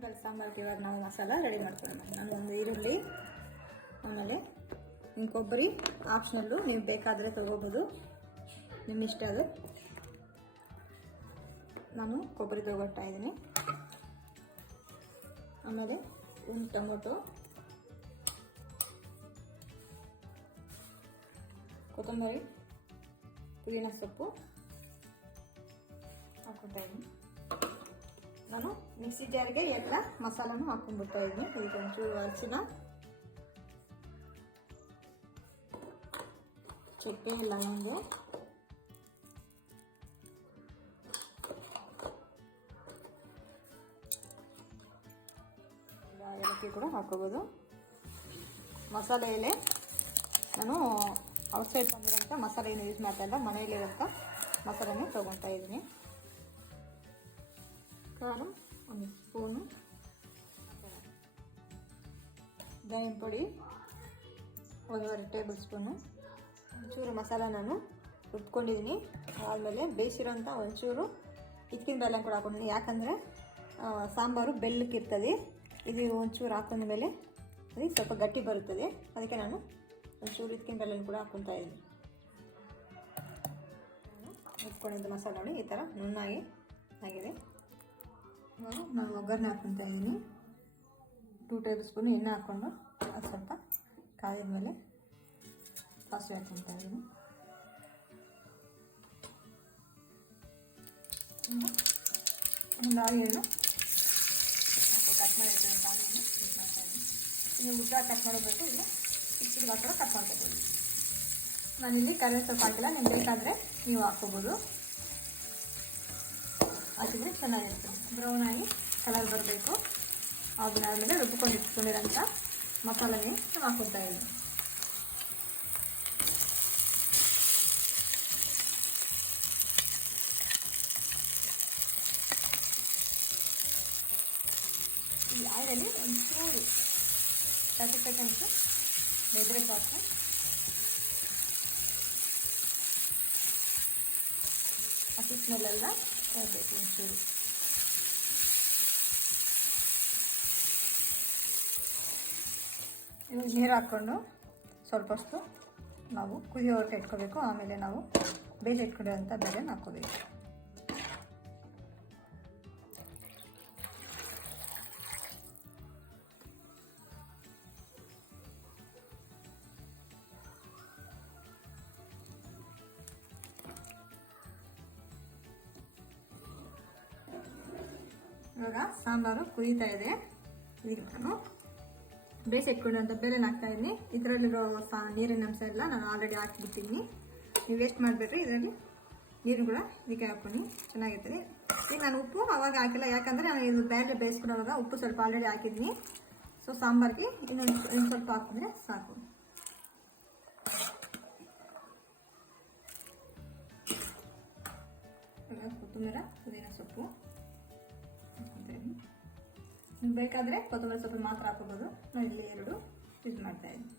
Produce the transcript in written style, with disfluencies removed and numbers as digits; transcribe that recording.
Cooking ಸಾಂಬಾರ್ಗೆ ಇವಾಗ ನಾವು masala ready ಮಾಡ್ಕೊಳ್ಳೋಣ. ನಾನು ಒಂದು ಈರುಳ್ಳಿ, ಆಮೇಲೆ ಕೊಬ್ಬರಿ ಆಪ್ಷನಲ್ಲು, ನೀವು ಬೇಕಾದರೆ ತೊಗೋಬೋದು, ನಿಮ್ಮ ಇಷ್ಟ ಅದು. ನಾನು ಕೊಬ್ಬರಿ ತೊಗೊಳ್ತಾ ಇದ್ದೀನಿ. ಆಮೇಲೆ ಒಂದು ಟೊಮೊಟೊ, ಕೊತ್ತಂಬರಿ, ಪುದೀನ ಸೊಪ್ಪು ಹಾಕ್ಕೊತಾ ಇದ್ದೀನಿ. ನಾನು ಮಿಕ್ಸಿ ಜಾರಿಗೆ ಎಲ್ಲ ಮಸಾಲನೂ ಹಾಕ್ಕೊಂಡ್ಬಿಡ್ತಾ ಇದ್ದೀನಿ. ಇದಕ್ಕೆ ಒಂಚೂರು ಅರಿಶಿನ, ಚಕ್ಕೆ, ಲವಂಗ, ಏಲಕ್ಕಿ ಕೂಡ ಹಾಕೋಬೋದು. ಮಸಾಲೆ ಎಲೆ ನಾನು ಔಟ್ಸೈಡ್ ಬಂದಿರೋಂಥ ಮಸಾಲೆ ಏನು ಯೂಸ್ ಮಾಡ್ತಾ ಇಲ್ಲ, ಮನೆಯಲ್ಲಿರೋಂಥ ಮಸಾಲೆನೇ ತೊಗೊತಾ ಇದ್ದೀನಿ. ಖಾರ ಒಂದು ಸ್ಪೂನು, ಧನಿಯಾ ಪುಡಿ 1.5 ಟೇಬಲ್ ಸ್ಪೂನು, ಒಂಚೂರು ಮಸಾಲ ನಾನು ರುಬ್ಕೊಂಡಿದ್ದೀನಿ. ಆದಮೇಲೆ ಬೇಯಿಸಿರೋಂಥ ಒಂಚೂರು ಹಿತಿಕಿದ ಬೇಳೆ ಕೂಡ ಹಾಕೊಂಡಿದ್ದೀನಿ. ಯಾಕಂದರೆ ಸಾಂಬಾರು ಬೆಲ್ಲಕ್ಕಿರ್ತದೆ, ಇದು ಒಂಚೂರು ಹಾಕೊಂಡ ಮೇಲೆ ಅದಕ್ಕೆ ಸ್ವಲ್ಪ ಗಟ್ಟಿ ಬರುತ್ತದೆ, ಅದಕ್ಕೆ ನಾನು ಒಂಚೂರು ಹಿತಿಕಿದ ಬೇಳೆ ಕೂಡ ಹಾಕ್ಕೊತಾ ಇದ್ದೀನಿ. ರುಬ್ಕೊಂಡಿದ್ದ ಮಸಾಲೆ ನೋಡಿ ಈ ಥರ ನುಣ್ಣಾಗಿ ಆಗಿದೆ. ಇವಾಗ ನಾನು ಒಗ್ಗರಣೆ ಹಾಕ್ಕೊತಾ ಇದ್ದೀನಿ. 2 ಟೇಬಲ್ ಸ್ಪೂನ್ ಎಣ್ಣೆ ಹಾಕ್ಕೊಂಡು ಅದು ಸ್ವಲ್ಪ ಕಾಯಿದ ಮೇಲೆ ಸಾಸಿವೆ ಹಾಕ್ಕೊತಾ ಇದ್ದೀನಿ. ಒಂದು ಆನಿಯನ್ನು ಕಟ್ ಮಾಡಿರ್ತೀನಿ. ಆನಿಯನ್ನು ಯೂಸ್ ಮಾಡ್ತಾ ಇದ್ದೀನಿ. ನೀವು ಉದ್ದ ಕಟ್ ಮಾಡಬೇಕು, ಇಲ್ಲ ಚಿಕ್ಕ ಮಾತ್ರ ಕಟ್ ಮಾಡ್ಕೋಬೋದು. ನಾನಿಲ್ಲಿ ಕರಿಬೇವು ಸೊಪ್ಪು ಹಾಕಿಲ್ಲ, ನಿಮ್ಗೆ ಬೇಕಾದರೆ ನೀವು ಹಾಕ್ಕೋಬೋದು. ಹಾಕಿದರೆ ಚೆನ್ನಾಗಿರ್ತದೆ. ಬ್ರೌನ್ ಆಗಿ ಕಲರ್ ಬರಬೇಕು. ಆದಮೇಲೆ ರುಬ್ಕೊಂಡು ಇಟ್ಕೊಂಡಿರೋಂಥ ಮಸಾಲೆನೇ ಹಾಕ್ಕೊತಾ ಇದ್ದೀನಿ. ಈ ಆಯಿಲಲ್ಲಿ ಒಂಚೂರು 30 ಸೆಕೆಂಡ್ಸು ಬೆಂದರೆ ಸಾಕು. ಹಸಿ ಸ್ಮೆಲ್ಲೆಲ್ಲ ಹೋಗಬೇಕು ಒಂಚೂರು. ಇವಾಗ ನೀರು ಹಾಕ್ಕೊಂಡು ಸ್ವಲ್ಪ ಹೊತ್ತು ನಾವು ಕುದಿಯೋವರೆಗೆ ಇಟ್ಕೋಬೇಕು. ಆಮೇಲೆ ನಾವು ಬೇಳೆ ಇಟ್ಕೊಂಡಿರೋಂಥ ಬೇಳೆನ ಹಾಕ್ಕೋಬೇಕು. ಇವಾಗ ಸಾಂಬಾರು ಕುದೀತಾ ಇದೆ. ಈಗ ನಾನು ಬೇಯಿಸಿ ಇಟ್ಕೊಂಡಿರೋಂಥ ಬೇಳೆನ ಹಾಕ್ತಾ ಇದ್ದೀನಿ. ಇದರಲ್ಲಿರೋ ನೀರಿನ ಅಂಶ ಎಲ್ಲ ನಾನು ಆಲ್ರೆಡಿ ಹಾಕಿಬಿಟ್ಟಿದ್ದೀನಿ. ನೀವು ವೇಸ್ಟ್ ಮಾಡಬೇಡ್ರಿ. ಇದರಲ್ಲಿ ನೀರು ಕೂಡ ಇದಕ್ಕೆ ಹಾಕ್ಕೊಂಡು ಚೆನ್ನಾಗಿರ್ತದೆ. ಈಗ ನಾನು ಉಪ್ಪು ಅವಾಗ ಹಾಕಿಲ್ಲ, ಯಾಕಂದರೆ ನಾನು ಇದು ಬೇಳೆ ಬೇಯಿಸ್ಕೊಳ್ಳೋವಾಗ ಉಪ್ಪು ಸ್ವಲ್ಪ ಆಲ್ರೆಡಿ ಹಾಕಿದ್ದೀನಿ. ಸೊ ಸಾಂಬಾರಿಗೆ ಇನ್ನೊಂದು ಸ್ವಲ್ಪ ಹಾಕಿದ್ರೆ ಸಾಕು. ಕೊತ್ತಂಬರಿ, ಪುದೀನ ಸೊಪ್ಪು ನೀವು ಬೇಕಾದರೆ ಕೊತ್ತಂಬರಿ ಸೊಪ್ಪು ಮಾತ್ರ ಹಾಕೋಬೋದು. ನಾನು ಇಲ್ಲಿ 2 ಯೂಸ್ ಮಾಡ್ತಾಯಿದ್ದೀನಿ.